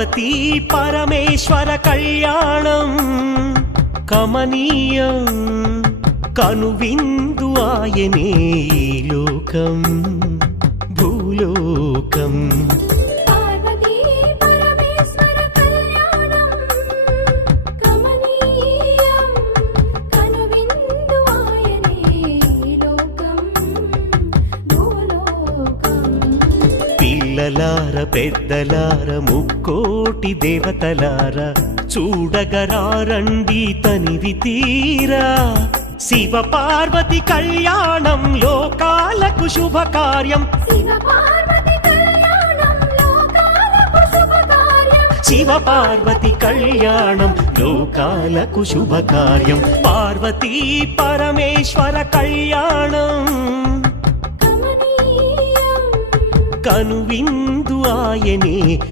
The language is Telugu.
పార్వతీ పరమేశ్వర కళ్యాణం కమనీయం కనువిందు ఆయనే ఈ లోకం భూలోకం పిల్లలార పెద్దలార ముక్కోటి దేవతలార చూడగరారండి తనివి తీరా శివ పార్వతి కళ్యాణం లోకాలకు శుభకార్యం శివ పార్వతి కళ్యాణం లోకాలకు శుభకార్యం పార్వతీ పరమేశ్వర కళ్యాణం కనువిందు ఆయనే